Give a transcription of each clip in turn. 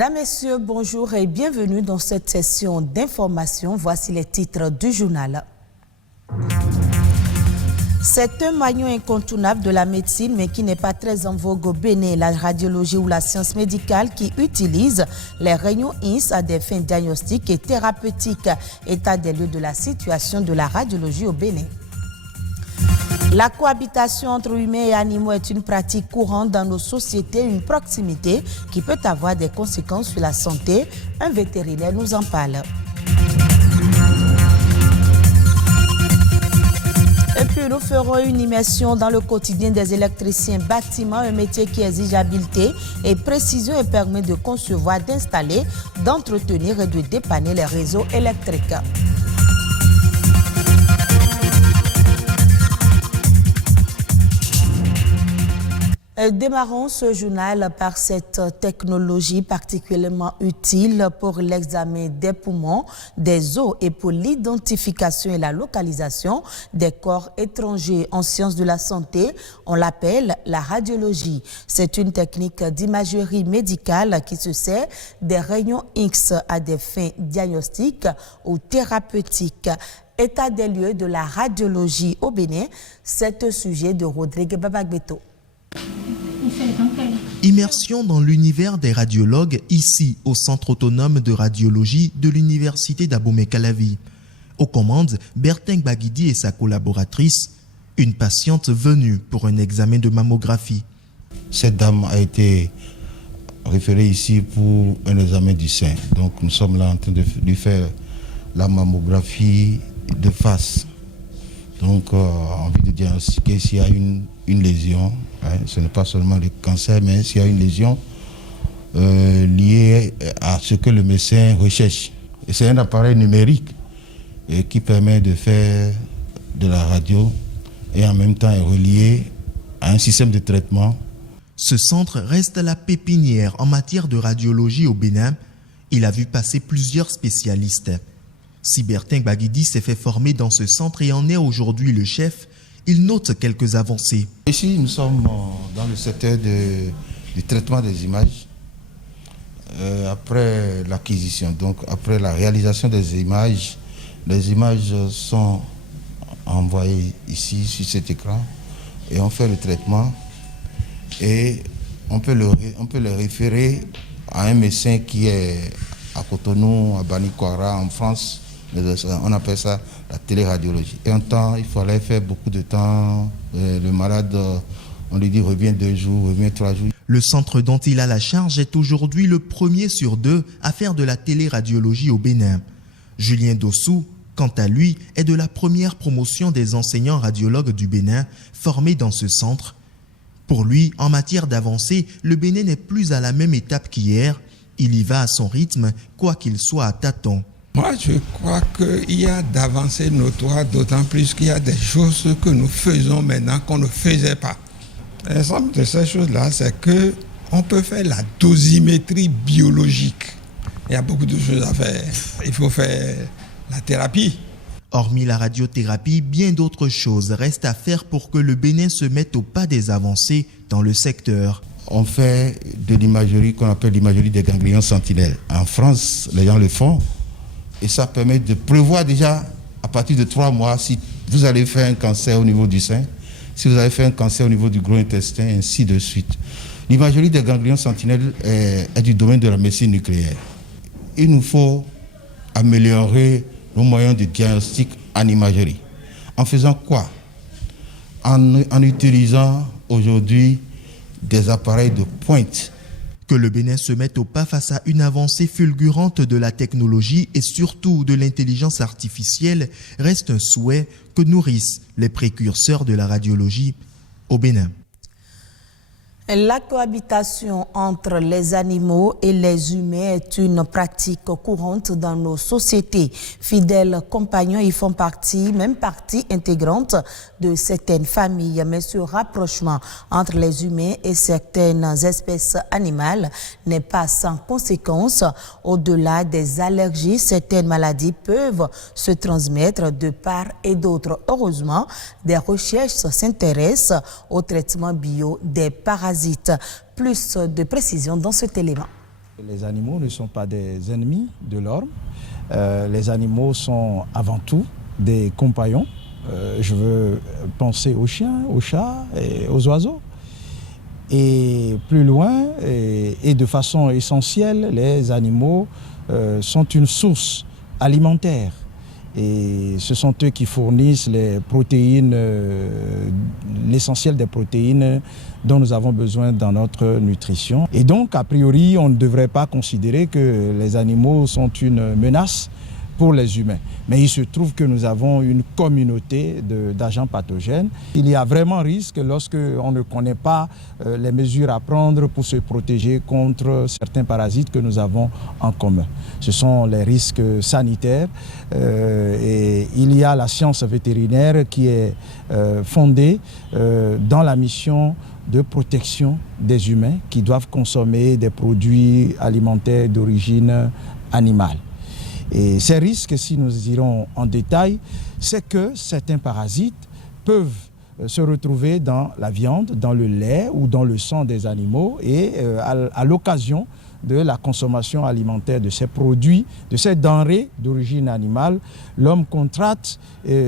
Mesdames, Messieurs, bonjour et bienvenue dans cette session d'information. Voici les titres du journal. C'est un maillon incontournable de la médecine, mais qui n'est pas très en vogue au Bénin, la radiologie ou la science médicale qui utilise les rayons X à des fins diagnostiques et thérapeutiques. État des lieux de la situation de la radiologie au Bénin. La cohabitation entre humains et animaux est une pratique courante dans nos sociétés, une proximité qui peut avoir des conséquences sur la santé. Un vétérinaire nous en parle. Et puis nous ferons une immersion dans le quotidien des électriciens bâtiments, un métier qui exige habileté et précision et permet de concevoir, d'installer, d'entretenir et de dépanner les réseaux électriques. Démarrons ce journal par cette technologie particulièrement utile pour l'examen des poumons, des os et pour l'identification et la localisation des corps étrangers en sciences de la santé. On l'appelle la radiologie. C'est une technique d'imagerie médicale qui se sert des rayons X à des fins diagnostiques ou thérapeutiques. État des lieux de la radiologie au Bénin, c'est un sujet de Rodrigue Babagbeto. Immersion dans l'univers des radiologues ici au Centre autonome de radiologie de l'Université d'Abomey-Calavi. Aux commandes, Bertin Baguidi et sa collaboratrice, une patiente venue pour un examen de mammographie. Cette dame a été référée ici pour un examen du sein. Donc nous sommes là en train de lui faire la mammographie de face. Donc envie de diagnostiquer s'il y a une lésion. Ce n'est pas seulement le cancer, mais s'il y a une lésion liée à ce que le médecin recherche. Et c'est un appareil numérique qui permet de faire de la radio et en même temps est relié à un système de traitement. Ce centre reste la pépinière en matière de radiologie au Bénin. Il a vu passer plusieurs spécialistes. Si Bertin Baguidi s'est fait former dans ce centre et en est aujourd'hui le chef, il note quelques avancées. Ici, nous sommes dans le secteur du traitement des images. Après l'acquisition, donc après la réalisation des images, les images sont envoyées ici sur cet écran et on fait le traitement et on peut le référer à un médecin qui est à Cotonou, à Banikwara, en France. On appelle ça la téléradiologie. Et en temps, il fallait faire beaucoup de temps. Le malade, on lui dit revient 2 jours, revient 3 jours. Le centre dont il a la charge est aujourd'hui le premier sur 2 à faire de la téléradiologie au Bénin. Julien Dossou, quant à lui, est de la première promotion des enseignants radiologues du Bénin formés dans ce centre. Pour lui, en matière d'avancée, le Bénin n'est plus à la même étape qu'hier. Il y va à son rythme, quoi qu'il soit à tâtons. Moi, je crois qu'il y a d'avancées notoires, d'autant plus qu'il y a des choses que nous faisons maintenant qu'on ne faisait pas. L'exemple de ces choses-là, c'est qu'on peut faire la dosimétrie biologique. Il y a beaucoup de choses à faire. Il faut faire la thérapie. Hormis la radiothérapie, bien d'autres choses restent à faire pour que le Bénin se mette au pas des avancées dans le secteur. On fait de l'imagerie qu'on appelle l'imagerie des ganglions sentinelles. En France, les gens le font. Et ça permet de prévoir déjà, à partir de 3 mois, si vous allez faire un cancer au niveau du sein, si vous allez faire un cancer au niveau du gros intestin, ainsi de suite. L'imagerie des ganglions sentinelles est du domaine de la médecine nucléaire. Il nous faut améliorer nos moyens de diagnostic en imagerie. En faisant quoi? En utilisant aujourd'hui des appareils de pointe. Que le Bénin se mette au pas face à une avancée fulgurante de la technologie et surtout de l'intelligence artificielle reste un souhait que nourrissent les précurseurs de la radiologie au Bénin. La cohabitation entre les animaux et les humains est une pratique courante dans nos sociétés. Fidèles compagnons y font partie, même partie intégrante de certaines familles. Mais ce rapprochement entre les humains et certaines espèces animales n'est pas sans conséquences. Au-delà des allergies, certaines maladies peuvent se transmettre de part et d'autre. Heureusement, des recherches s'intéressent au traitement bio des parasites. Plus de précisions dans cet élément. Les animaux ne sont pas des ennemis de l'homme. Les animaux sont avant tout des compagnons. Je veux penser aux chiens, aux chats et aux oiseaux. Et plus loin, et de façon essentielle, les animaux sont une source alimentaire. Et ce sont eux qui fournissent les protéines, l'essentiel des protéines dont nous avons besoin dans notre nutrition. Et donc, a priori, on ne devrait pas considérer que les animaux sont une menace pour les humains. Mais il se trouve que nous avons une communauté d'agents pathogènes. Il y a vraiment risque lorsque on ne connaît pas les mesures à prendre pour se protéger contre certains parasites que nous avons en commun. Ce sont les risques sanitaires et il y a la science vétérinaire qui est fondée dans la mission de protection des humains qui doivent consommer des produits alimentaires d'origine animale. Et ces risques, si nous irons en détail, c'est que certains parasites peuvent se retrouver dans la viande, dans le lait ou dans le sang des animaux et à l'occasion de la consommation alimentaire de ces produits, de ces denrées d'origine animale, l'homme contracte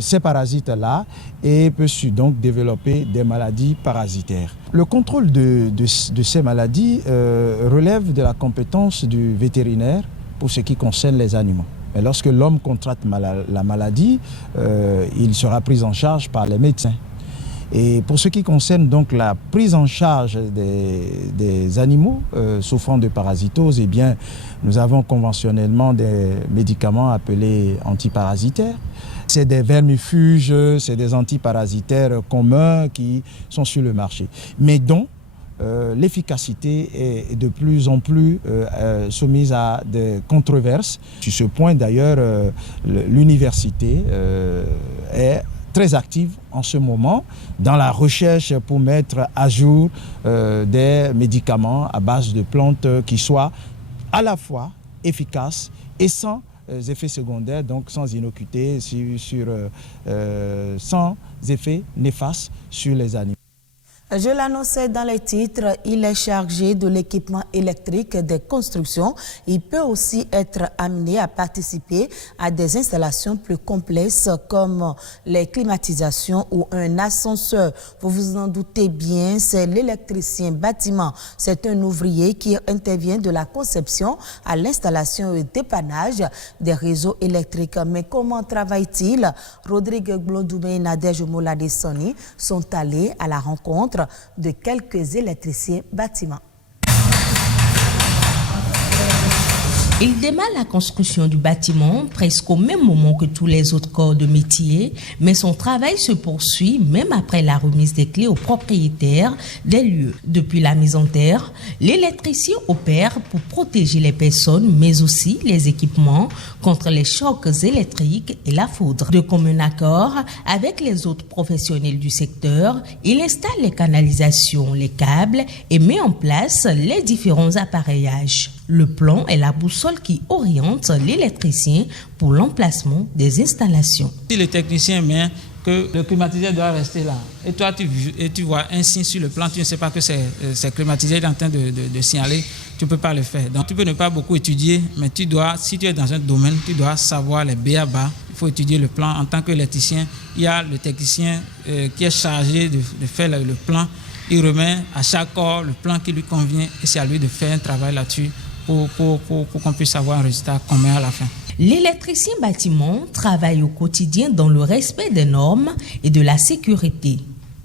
ces parasites-là et peut donc développer des maladies parasitaires. Le contrôle de ces maladies relève de la compétence du vétérinaire pour ce qui concerne les animaux. Mais lorsque l'homme contracte la maladie, il sera pris en charge par les médecins. Et pour ce qui concerne donc la prise en charge des animaux souffrant de parasitose, eh bien, nous avons conventionnellement des médicaments appelés antiparasitaires. C'est des vermifuges, c'est des antiparasitaires communs qui sont sur le marché, mais dont l'efficacité est de plus en plus soumise à des controverses. Sur ce point d'ailleurs, l'université est très active en ce moment dans la recherche pour mettre à jour des médicaments à base de plantes qui soient à la fois efficaces et sans effets secondaires, donc sans innocuité, sans effets néfastes sur les animaux. Je l'annonçais dans les titres, il est chargé de l'équipement électrique des constructions. Il peut aussi être amené à participer à des installations plus complexes comme les climatisations ou un ascenseur. Vous vous en doutez bien, c'est l'électricien bâtiment. C'est un ouvrier qui intervient de la conception à l'installation et dépannage des réseaux électriques. Mais comment travaille-t-il? Rodrigue Blondoumé et Nadège Moladessoni sont allés à la rencontre de quelques électriciens bâtiments. Il démarre la construction du bâtiment presque au même moment que tous les autres corps de métier, mais son travail se poursuit même après la remise des clés aux propriétaires des lieux. Depuis la mise en terre, l'électricien opère pour protéger les personnes, mais aussi les équipements contre les chocs électriques et la foudre. De commun accord avec les autres professionnels du secteur, il installe les canalisations, les câbles et met en place les différents appareillages. Le plan est la boussole qui oriente l'électricien pour l'emplacement des installations. Si le technicien met que le climatiseur doit rester là, et toi tu vois un signe sur le plan, tu ne sais pas que c'est climatiseur en train de signaler, tu ne peux pas le faire. Donc tu peux ne pas beaucoup étudier, mais tu dois, si tu es dans un domaine, tu dois savoir les b.a.-ba. Il faut étudier le plan. En tant qu'électricien, il y a le technicien qui est chargé de faire le plan. Il remet à chaque corps le plan qui lui convient et c'est à lui de faire un travail là-dessus pour qu'on puisse avoir un résultat commun à la fin. L'électricien bâtiment travaille au quotidien dans le respect des normes et de la sécurité.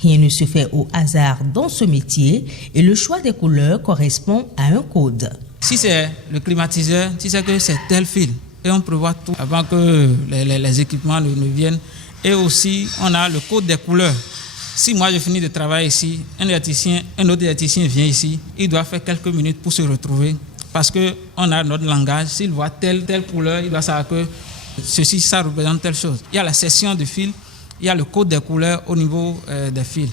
Rien ne se fait au hasard dans ce métier et le choix des couleurs correspond à un code. Si c'est le climatiseur, tu sais que c'est tel fil et on prévoit tout avant que les équipements ne viennent. Et aussi, on a le code des couleurs. Si moi je finis de travailler ici, un autre électricien vient ici, il doit faire quelques minutes pour se retrouver. Parce qu'on a notre langage, s'il voit telle couleur, il doit savoir que ceci, ça représente telle chose. Il y a la section de fil, il y a le code des couleurs au niveau des fils.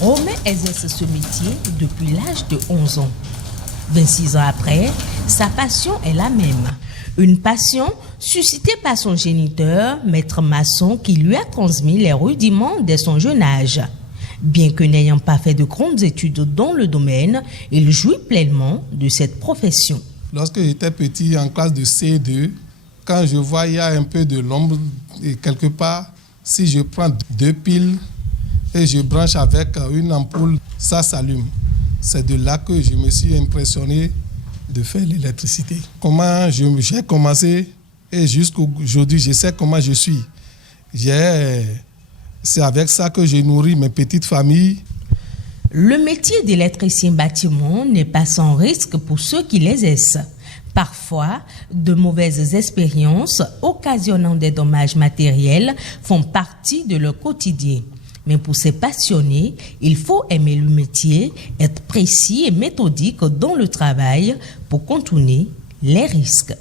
Romain exerce ce métier depuis l'âge de 11 ans. 26 ans après, sa passion est la même. Une passion suscitée par son géniteur, maître maçon, qui lui a transmis les rudiments dès son jeune âge. Bien que n'ayant pas fait de grandes études dans le domaine, il jouit pleinement de cette profession. Lorsque j'étais petit, en classe de C2, quand je vois il y a un peu de l'ombre et quelque part, si je prends 2 piles et je branche avec une ampoule, ça s'allume. C'est de là que je me suis impressionné de faire l'électricité. Comment j'ai commencé et jusqu'aujourd'hui, je sais comment je suis. C'est avec ça que je nourris mes petites familles. Le métier d'électricien bâtiment n'est pas sans risque pour ceux qui l'exercent. Parfois, de mauvaises expériences occasionnant des dommages matériels font partie de leur quotidien. Mais pour ces passionnés, il faut aimer le métier, être précis et méthodique dans le travail pour contourner les risques.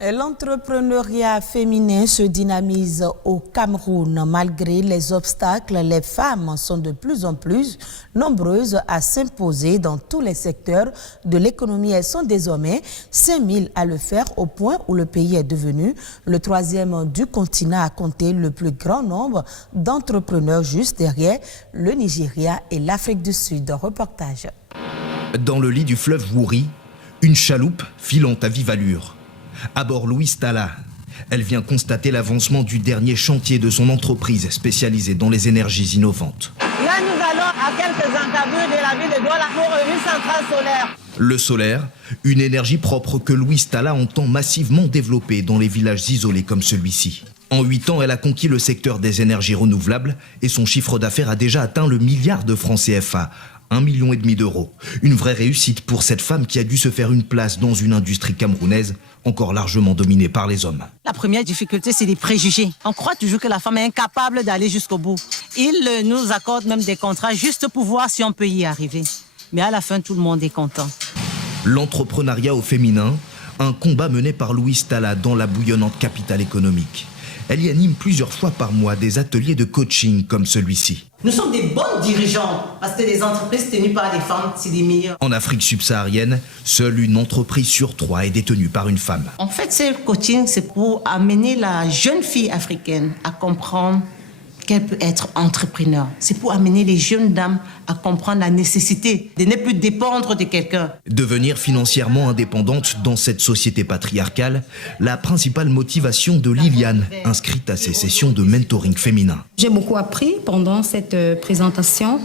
L'entrepreneuriat féminin se dynamise au Cameroun. Malgré les obstacles, les femmes sont de plus en plus nombreuses à s'imposer dans tous les secteurs de l'économie. Elles sont désormais 5000 à le faire, au point où le pays est devenu le 3e du continent à compter le plus grand nombre d'entrepreneurs, juste derrière le Nigeria et l'Afrique du Sud. Reportage. Dans le lit du fleuve Wouri, une chaloupe filant à vive allure. À bord, Louise Talla. Elle vient constater l'avancement du dernier chantier de son entreprise spécialisée dans les énergies innovantes. Là, nous allons à quelques encablures de la ville de Douala pour une centrale solaire. Le solaire, une énergie propre que Louise Talla entend massivement développer dans les villages isolés comme celui-ci. En 8 ans, elle a conquis le secteur des énergies renouvelables et son chiffre d'affaires a déjà atteint le milliard de francs CFA. 1,5 million d'euros. Une vraie réussite pour cette femme qui a dû se faire une place dans une industrie camerounaise encore largement dominée par les hommes. La première difficulté, c'est les préjugés. On croit toujours que la femme est incapable d'aller jusqu'au bout. Ils nous accordent même des contrats juste pour voir si on peut y arriver. Mais à la fin, tout le monde est content. L'entrepreneuriat au féminin, un combat mené par Louise Talla dans la bouillonnante capitale économique. Elle y anime plusieurs fois par mois des ateliers de coaching comme celui-ci. Nous sommes des bonnes dirigeants parce que les entreprises tenues par des femmes, c'est des meilleures. En Afrique subsaharienne, seule une entreprise sur 3 est détenue par une femme. En fait, ce coaching, c'est pour amener la jeune fille africaine à comprendre qu'elle peut être entrepreneur. C'est pour amener les jeunes dames à comprendre la nécessité de ne plus dépendre de quelqu'un. Devenir financièrement indépendante dans cette société patriarcale, la principale motivation de Liliane, inscrite à ces sessions de mentoring féminin. J'ai beaucoup appris pendant cette présentation,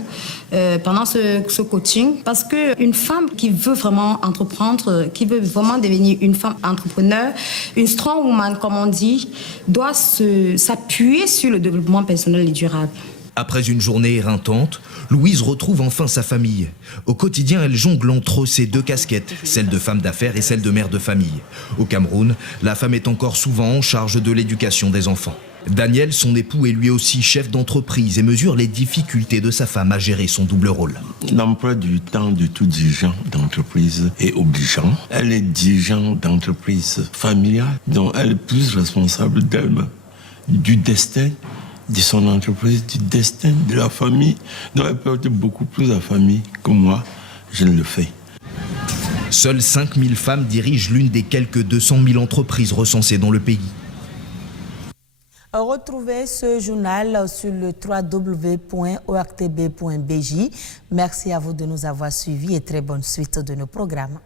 pendant ce coaching, parce qu'une femme qui veut vraiment entreprendre, qui veut vraiment devenir une femme entrepreneur, une strong woman, comme on dit, doit s'appuyer sur le développement personnel et durable. Après une journée éreintante, Louise retrouve enfin sa famille. Au quotidien, elle jongle entre ses 2 casquettes, celle de femme d'affaires et celle de mère de famille. Au Cameroun, la femme est encore souvent en charge de l'éducation des enfants. Daniel, son époux, est lui aussi chef d'entreprise et mesure les difficultés de sa femme à gérer son double rôle. L'emploi du temps de tout dirigeant d'entreprise est obligeant. Elle est dirigeante d'entreprise familiale, donc elle est plus responsable d'elle-même, du destin de son entreprise, du destin de la famille. Donc elle porte beaucoup plus la famille que moi, je ne le fais. Seules 5000 femmes dirigent l'une des quelques 200 000 entreprises recensées dans le pays. Retrouvez ce journal sur le www.ortb.bj. Merci à vous de nous avoir suivis et très bonne suite de nos programmes.